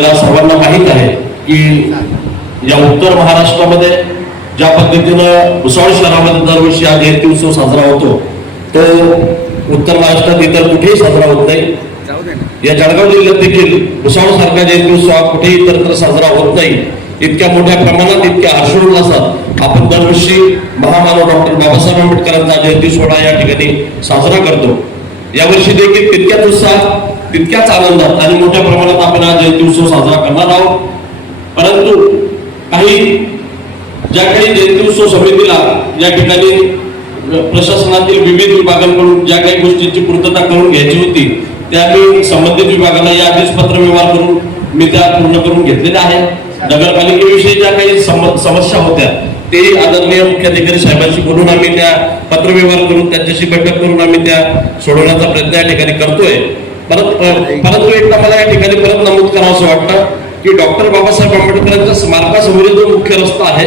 आपल्याला सर्वांना माहीत आहे की या उत्तर महाराष्ट्रामध्ये ज्या पद्धतीनं भुसावळ शहरामध्ये दरवर्षी हा जयंती उत्सव साजरा होतो तो उत्तर महाराष्ट्रात इतर कुठेही साजरा होत नाही. या जळगाव जिल्ह्यात देखील भुसावळ सारखा जयंती उत्सव हा कुठेही इतरत्र साजरा होत नाही. इतक्या मोठ्या प्रमाणात इतक्या हर्षोल्लासात आपण दरवर्षी महामानव डॉक्टर बाबासाहेब आंबेडकरांचा जयंती सोहळा या ठिकाणी साजरा करतो. यावर्षी देखील तितक्याच उत्साहात तितक्याच आनंदात आणि मोठ्या प्रमाणात आपण हा जयंती उत्सव साजरा करणार आहोत. परंतु काही ज्या काही जयंती उत्सव समितीला या ठिकाणी प्रशासनातील विविध विभागांकडून ज्या काही गोष्टींची पूर्तता करून घ्यायची होती त्या मी संबंधित विभागाला या आधीच पत्र व्यवहार करून मी त्या पूर्ण करून घेतलेल्या आहे नगरपालिकेविषयी ज्या काही सम- समस्या होत्या ते आदरणीय मुख्याधिकारी साहेबांशी बोलून आम्ही त्या पत्रव्यवहार करून त्यांच्याशी बैठक करून आम्ही त्या सोडवण्याचा प्रयत्न या ठिकाणी करतोय. परत परंतु एकदा मला या ठिकाणी परत नमूद करावं असं वाटतं की डॉक्टर बाबासाहेब आंबेडकरांच्या स्मारकासमोरील जो मुख्य रस्ता आहे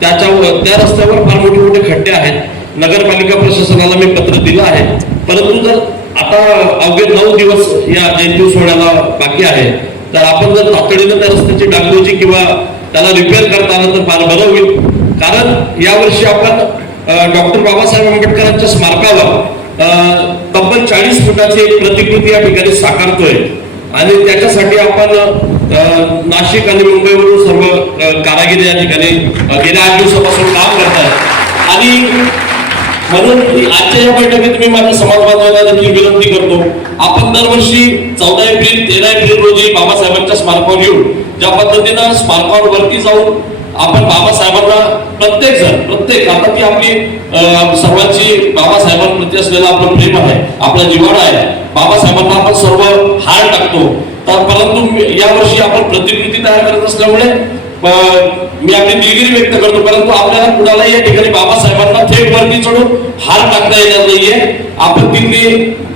त्याच्यावर त्या रस्त्यावर फार मोठे मोठे खड्डे आहेत. नगरपालिका प्रशासनाला मी पत्र दिलं आहे. परंतु जर आता अवघे नऊ दिवस या जयंती सोहळ्याला बाकी आहे तर आपण जर तातडीनं त्या रस्त्याची डागडोजी किंवा त्याला रिपेअर करता आलं तर फार बरं होईल. कारण यावर्षी आपण डॉक्टर बाबासाहेब आंबेडकरांच्या स्मारकावर तब्बल चाळीस फुटाची एक प्रतिकृती या ठिकाणी साकारतोय. आणि त्याच्यासाठी आपण नाशिक आणि मुंबईवरून सर्व कारागिरी या ठिकाणी गेल्या आठ दिवसापासून काम करतात आणि म्हणून आजच्या या बैठकीत मी माझ्या समाज बांधवांना देखील विनंती करतो. आपण दरवर्षी चौदा एप्रिल तेरा एप्रिल रोजी बाबासाहेबांच्या स्मारकावर येऊन ज्या पद्धतीनं स्मारकावर वरती जाऊन आपण बाबासाहेबांना प्रत्येक जण प्रत्येक आता ती आपली सर्वांची बाबासाहेबांप्रती असलेलं आपलं प्रेम आहे आपला जीवन आहे. बाबासाहेबांना आपण सर्व हार टाकतो. तर परंतु यावर्षी आपण प्रतिकृती तयार करत असल्यामुळे मी आपली दिलगिरी व्यक्त करतो. परंतु आपल्याला कुणाला या ठिकाणी बाबासाहेबांना थेट वरती चढून हार टाकता येणार नाहीये. आपण तिथली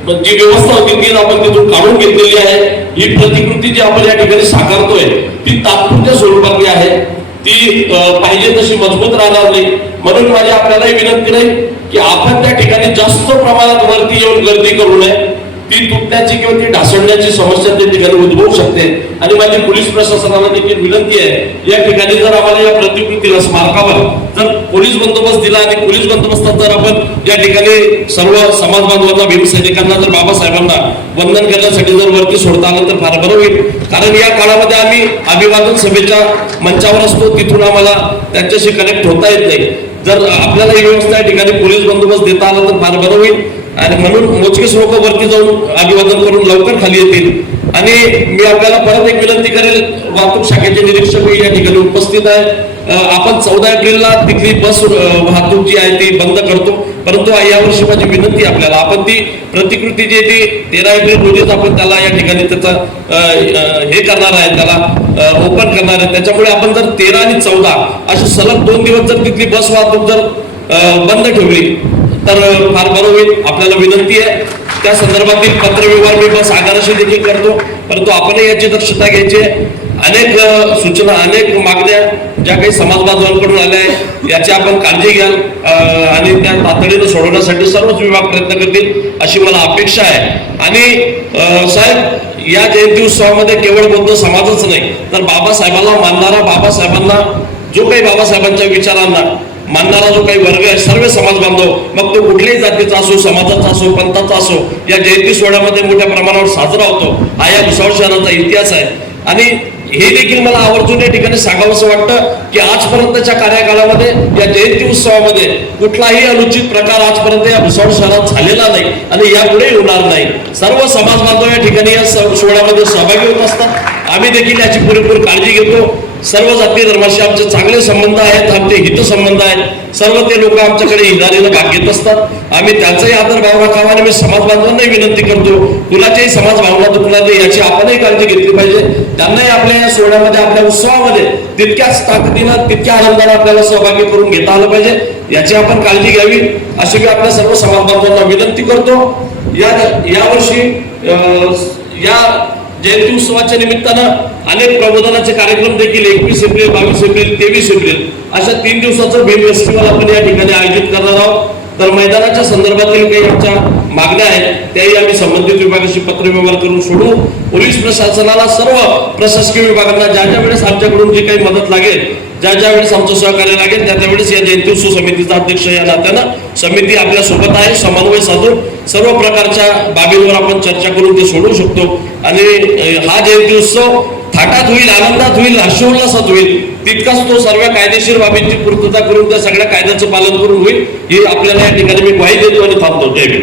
जी व्यवस्था होती ती आपण तिथून काढून घेतलेली आहे. ही प्रतिकृती जी आपण या ठिकाणी साकारतोय ती तात्पुरत्या स्वरूपातली आहे. ती पाहिजे तशी मजबूत राहणार नाही म्हणून माझी आपल्यालाही विनंती नाही की आपण त्या ठिकाणी जास्त प्रमाणात वरती येऊन गर्दी करू नये. ती तुटण्याची किंवा ती ढासळण्याची समस्या त्या ठिकाणी उद्भवू शकते. आणि माझी पोलीस प्रशासनाला देखील विनंती आहे या ठिकाणी जर आम्हाला या प्रतिकृतीला स्मारकावर जर पोलीस बंदोबस्त दिला आणि पोलीस बंदोबस्तात जर आपण या ठिकाणी सर्व समाज बांधवांना भीमसैनिकांना जर बाबासाहेबांना वंदन करण्यासाठी जर वरती सोडता आलं तर फार बरं होईल. कारण या काळामध्ये आम्ही अभिवादन सभेच्या मंचावर असतो तिथून आम्हाला त्यांच्याशी कनेक्ट होता येत नाही. जर आपल्याला ही व्यवस्था या ठिकाणी पोलीस बंदोबस्त देता आला तर फार बरं होईल. आणि म्हणून मोजकेच लोक वरती जाऊन अभिवादन करून लवकर खाली येतील. आणि मी आपल्याला परत एक विनंती करेल वाहतूक शाखेचे निरीक्षक या ठिकाणी उपस्थित आहे आपण चौदा एप्रिलला तिथली बस वाहतूक जी आहे ती बंद करतो. परंतु यावर्षी माझी विनंती आपल्याला. आपण ती प्रतिकृती जी आहे ती तेरा एप्रिल रोजीच आपण त्याला या ठिकाणी त्याचा हे करणार आहे त्याला ओपन करणार आहे. त्याच्यामुळे आपण जर तेरा आणि चौदा असे सलग दोन दिवस जर तिथली बस वाहतूक जर बंद ठेवली तर फार बरं होईल. आपल्याला विनंती आहे. त्या संदर्भातील पत्रव्यवहार मी बस आगाराशी देखील करतो. परंतु आपणही याची दक्षता घ्यायची आहे. अनेक सूचना अनेक मागण्या ज्या काही समाज बांधवांकडून आल्या आहेत याची आपण काळजी घ्याल. आणि त्या तातडीनं सोडवण्यासाठी सर्वच विभाग प्रयत्न करतील अशी मला अपेक्षा आहे. आणि साहेब या जयंती उत्सवामध्ये केवळ बौद्ध समाजच नाही तर बाबासाहेबांना मानणारा बाबासाहेबांना जो काही बाबासाहेबांच्या विचारांना मानणारा जो काही वर्ग आहे सर्व समाज बांधव मग तो कुठल्याही जातीचा असो समाजाचा असो पंथाचा असो या जयंती सोहळ्यामध्ये मोठ्या प्रमाणावर साजरा होतो. हा या भुसावळ शहराचा इतिहास आहे. आणि हे देखील मला आवर्जून या ठिकाणी सांगावं असं वाटतं की आजपर्यंतच्या कार्यकाळामध्ये या जयंती उत्सवामध्ये कुठलाही अनुचित प्रकार आजपर्यंत या भुसावळ शहरात झालेला नाही आणि यापुढे होणार नाही. सर्व समाज बांधव या ठिकाणी या सोहळ्यामध्ये सहभागी होत असतात. आम्ही देखील याची पुरेपूर काळजी घेतो. सर्व जाती धर्माशी आमचे चांगले संबंध आहेत आमचे हितसंबंध आहेत. सर्व ते लोक आमच्याकडे हिंदारीला भाग घेत असतात. आम्ही त्यांचाही आदर भाव राखावा आणि मी समाज बांधवांनाही विनंती करतो. कुणाच्याही समाज भावना दुखणार नाही याची आपणही काळजी घेतली पाहिजे. त्यांनाही आपल्या या सोहळ्यामध्ये आपल्या उत्सवामध्ये तितक्याच ताकदीनं तितक्या आनंदाने आपल्याला सहभागी करून घेता आलं पाहिजे. याची आपण काळजी घ्यावी. अशी मी आपल्या सर्व समाज बांधवांना विनंती करतो. या यावर्षी अं, या जयंती उत्सवाच्या निमित्तानं अनेक प्रबोधनाचे कार्यक्रम देखील एकवीस एप्रिल बावीस एप्रिल तेवीस एप्रिल अशा तीन दिवसाचं भीम फेस्टिवल आपण या ठिकाणी आयोजित करणार आहोत. तर मैदानाच्या संदर्भातील काही आमच्या मागण्या आहेत त्याही आम्ही संबंधित विभागाशी पत्रव्यवहार करून सोडू. पोलीस प्रशासनाला सर्व प्रशासकीय विभागांना ज्या ज्या वेळेस आमच्याकडून जी काही मदत लागेल ज्या ज्या वेळेस आमचं सहकार्य लागेल त्या त्यावेळेस या जयंती उत्सव समितीचा अध्यक्ष या नात्यानं समिती आपल्यासोबत आहे समन्वय साधून सर्व प्रकारच्या बाबींवर आपण चर्चा करून ते सोडवू शकतो. आणि हा जयंती उत्सव थाटात होईल आनंदात होईल हर्षोल्लासात होईल तितकाच तो सर्व कायदेशीर बाबींची पूर्तता करून त्या सगळ्या कायद्याचं पालन करून होईल ही आपल्याला या ठिकाणी मी ग्वाही देतो आणि थांबतो. जय